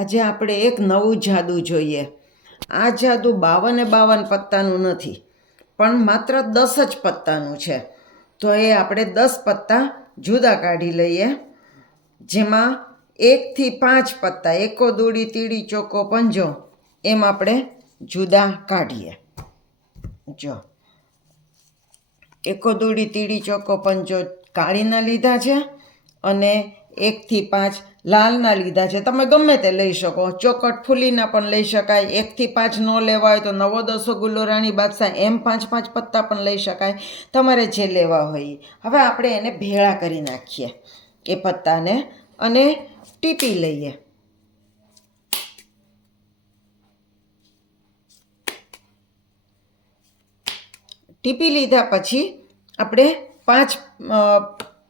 આજે આપણે એક નવું જાદુ જોઈએ. આ જાદુ બાવને બાવન પત્તાનું નથી, પણ માત્ર દસ જ પત્તાનું છે. તો એ આપણે દસ પત્તા જુદા કાઢી લઈએ, જેમાં એકથી પાંચ પત્તા, એકો દોડી, તીડી, ચોકો, પંજો, એમ આપણે જુદા કાઢીએ. જો, એકો દોડી, તીડી, ચોકો, પંજો કાઢીને લીધા છે, અને એકથી પાંચ લાલના લીધા છે. તમે ગમે તે લઈ શકો. ચોકટ ફૂલીના પણ લઈ શકાય. એકથી પાંચ ન લેવા હોય તો નવો દસો ગુલ્લો રાણી બાદશાહ એમ પાંચ પાંચ પત્તા પણ લઈ શકાય. તમારે જે લેવા હોય. હવે આપણે એને ભેળા કરી નાખીએ એ પત્તાને અને ટીપી લઈએ. ટીપી લીધા પછી આપણે પાંચ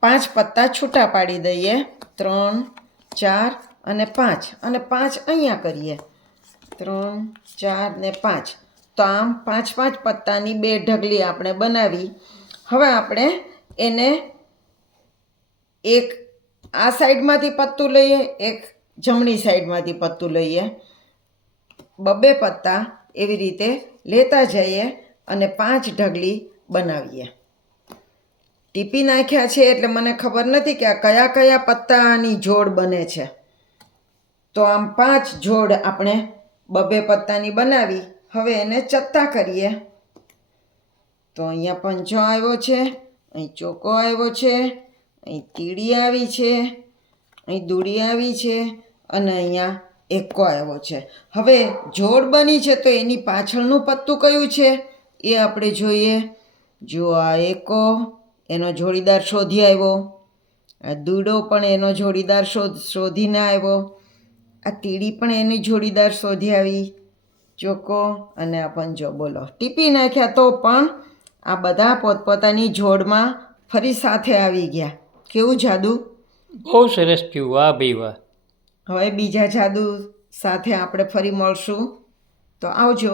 પાંચ પત્તા છૂટા પાડી દઈએ. ત્રણ, ચાર અને પાંચ. અને પાંચ અહીંયા કરીએ. ત્રણ, ચાર ને પાંચ. તો આમ પાંચ પાંચ પત્તાની બે ઢગલી આપણે બનાવી. હવે આપણે એને એક આ સાઈડમાંથી પત્તું લઈએ, એક જમણી સાઈડમાંથી પત્તું લઈએ. બબે પત્તા એવી રીતે લેતા જઈએ અને પાંચ ઢગલી બનાવીએ. ટીપી નાખ્યા છે એટલે મને ખબર નથી કે આ કયા કયા પત્તાની જોડ બને છે. તો આમ પાંચ જોડ આપણે બબે પત્તાની બનાવી. હવે એને ચત્તા કરીએ. તો અહીંયા પંચો આવ્યો છે, અહીં ચોકો આવ્યો છે, અહીં તીડી આવી છે, અહીં દૂડી આવી છે અને અહીંયા એકો આવ્યો છે. હવે જોડ બની છે તો એની પાછળનું પત્તું કયું છે? એ આપણે જોઈએ. જો આ એકો એનો જોડીદાર શોધી આવ્યો. આ દૂડો પણ એનો જોડીદાર શોધ શોધીને આવ્યો. આ તીડી પણ એની જોડીદાર શોધી આવી. ચોકો અને આ પંજો બોલો. ટીપી નાખ્યા તો પણ આ બધા પોતપોતાની જોડમાં ફરી સાથે આવી ગયા. કેવું જાદુ? બહુ સરસ થયું. વાહ ભાઈ વાહ. હવે બીજા જાદુ સાથે આપણે ફરી મળશું. તો આવજો.